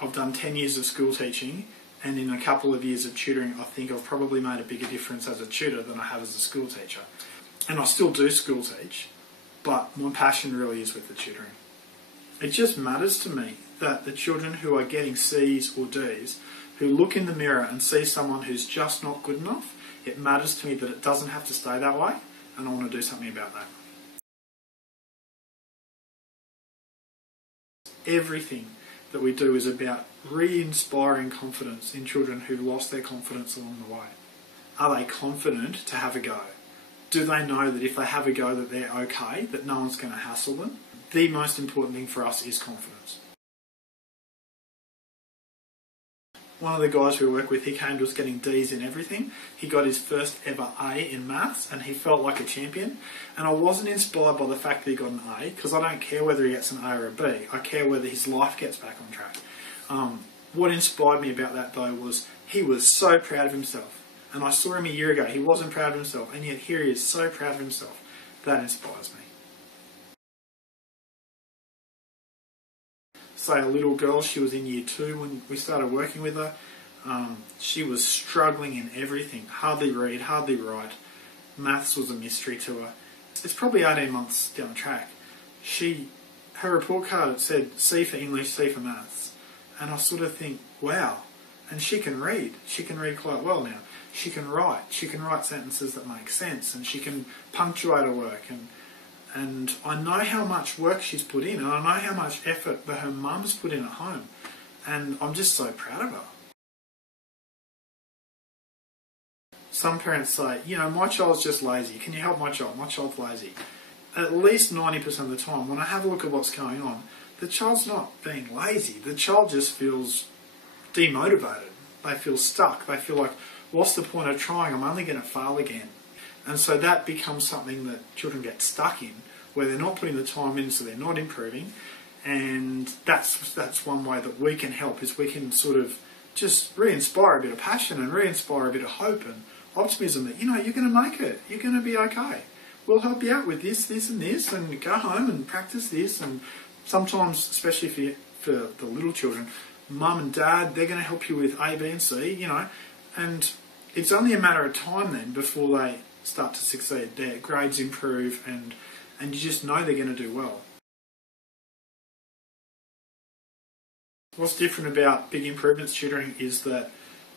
I've done 10 years of school teaching, and in a couple of years of tutoring, I think I've probably made a bigger difference as a tutor than I have as a school teacher. And I still do school teach, but my passion really is with the tutoring. It just matters to me that the children who are getting C's or D's, who look in the mirror and see someone who's just not good enough, it matters to me that it doesn't have to stay that way, and I want to do something about that. Everything that we do is about re-inspiring confidence in children who've lost their confidence along the way. Are they confident to have a go? Do they know that if they have a go that they're okay, that no one's going to hassle them? The most important thing for us is confidence. One of the guys we work with, he came to us getting D's in everything. He got his first ever A in maths and he felt like a champion. And I wasn't inspired by the fact that he got an A, because I don't care whether he gets an A or a B. I care whether his life gets back on track. What inspired me about that though was he was so proud of himself. And I saw him a year ago, he wasn't proud of himself, and yet here he is so proud of himself. That inspires me. Say a little girl, she was in year 2 when we started working with her. She was struggling in everything. Hardly read, hardly write. Maths was a mystery to her. It's probably 18 months down the track. Her report card, it said C for English, C for Maths. And I sort of think, wow. And she can read. She can read quite well now. She can write. She can write sentences that make sense. And she can punctuate her work. And I know how much work she's put in, and I know how much effort that her mum's put in at home. And I'm just so proud of her. Some parents say, you know, my child's just lazy. Can you help my child? My child's lazy. At least 90% of the time, when I have a look at what's going on, the child's not being lazy. The child just feels demotivated. They feel stuck. They feel like, what's the point of trying? I'm only going to fail again. And so that becomes something that children get stuck in, where they're not putting the time in, so they're not improving. And that's one way that we can help, is we can sort of just re-inspire a bit of passion and re-inspire a bit of hope and optimism that, you know, you're going to make it. You're going to be okay. We'll help you out with this, this and this, and go home and practice this. And sometimes, especially for the little children, mum and dad, they're going to help you with A, B and C, you know. And it's only a matter of time then before they start to succeed. Their grades improve and you just know they're going to do well. What's different about Big Improvements Tutoring is that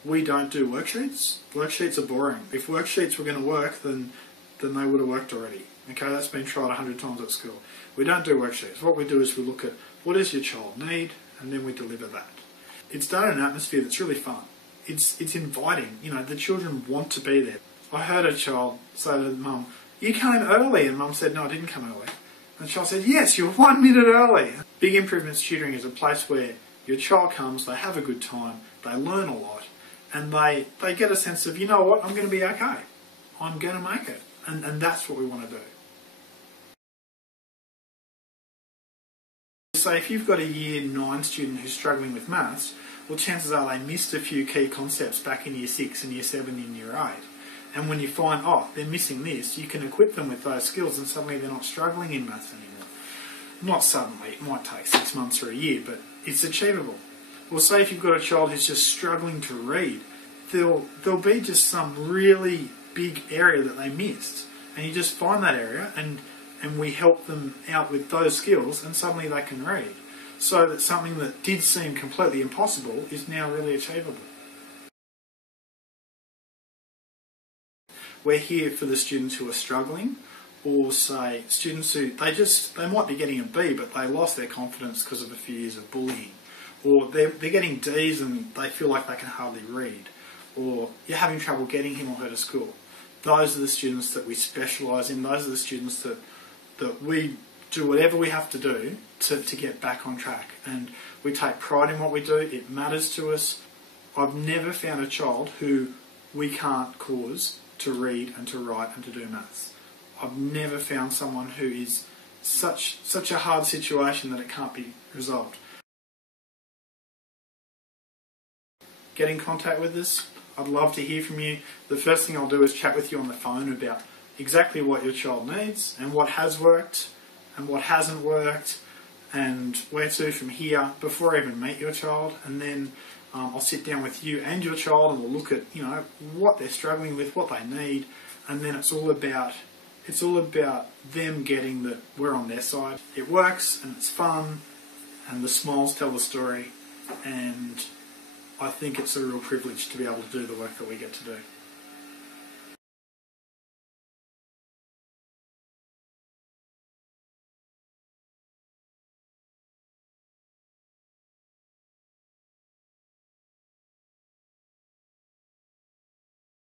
we don't do worksheets. Worksheets are boring. If worksheets were going to work, then they would have worked already. Okay, that's been tried 100 times at school. We don't do worksheets. What we do is we look at what does your child need, and then we deliver that. It's done in an atmosphere that's really fun. It's inviting. You know, the children want to be there. I heard a child say to mum, "You came early," and mum said, "No, I didn't come early." And the child said, "Yes, you're 1 minute early." Big Improvements Tutoring is a place where your child comes, they have a good time, they learn a lot, and they get a sense of, you know what, I'm going to be okay. I'm going to make it. And that's what we want to do. So if you've got a year 9 student who's struggling with maths, well, chances are they missed a few key concepts back in year 6 and year 7 and year 8. And when you find, oh, they're missing this, you can equip them with those skills and suddenly they're not struggling in maths anymore. Not suddenly, it might take 6 months or a year, but it's achievable. Well, say if you've got a child who's just struggling to read, there'll be just some really big area that they missed. And you just find that area and we help them out with those skills and suddenly they can read. So that something that did seem completely impossible is now really achievable. We're here for the students who are struggling, or say students who they might be getting a B but they lost their confidence because of a few years of bullying, or they're getting D's and they feel like they can hardly read, or you're having trouble getting him or her to school. Those are the students that we specialise in. Those are the students that we do whatever we have to do to get back on track, and we take pride in what we do. It matters to us. I've never found a child who we can't cause to read and to write and to do maths. I've never found someone who is such a hard situation that it can't be resolved. Get in contact with us. I'd love to hear from you. The first thing I'll do is chat with you on the phone about exactly what your child needs and what has worked and what hasn't worked, and where to from here before I even meet your child, and then I'll sit down with you and your child and we'll look at, you know, what they're struggling with, what they need, and then it's all about them getting that we're on their side. It works and it's fun and the smiles tell the story, and I think it's a real privilege to be able to do the work that we get to do.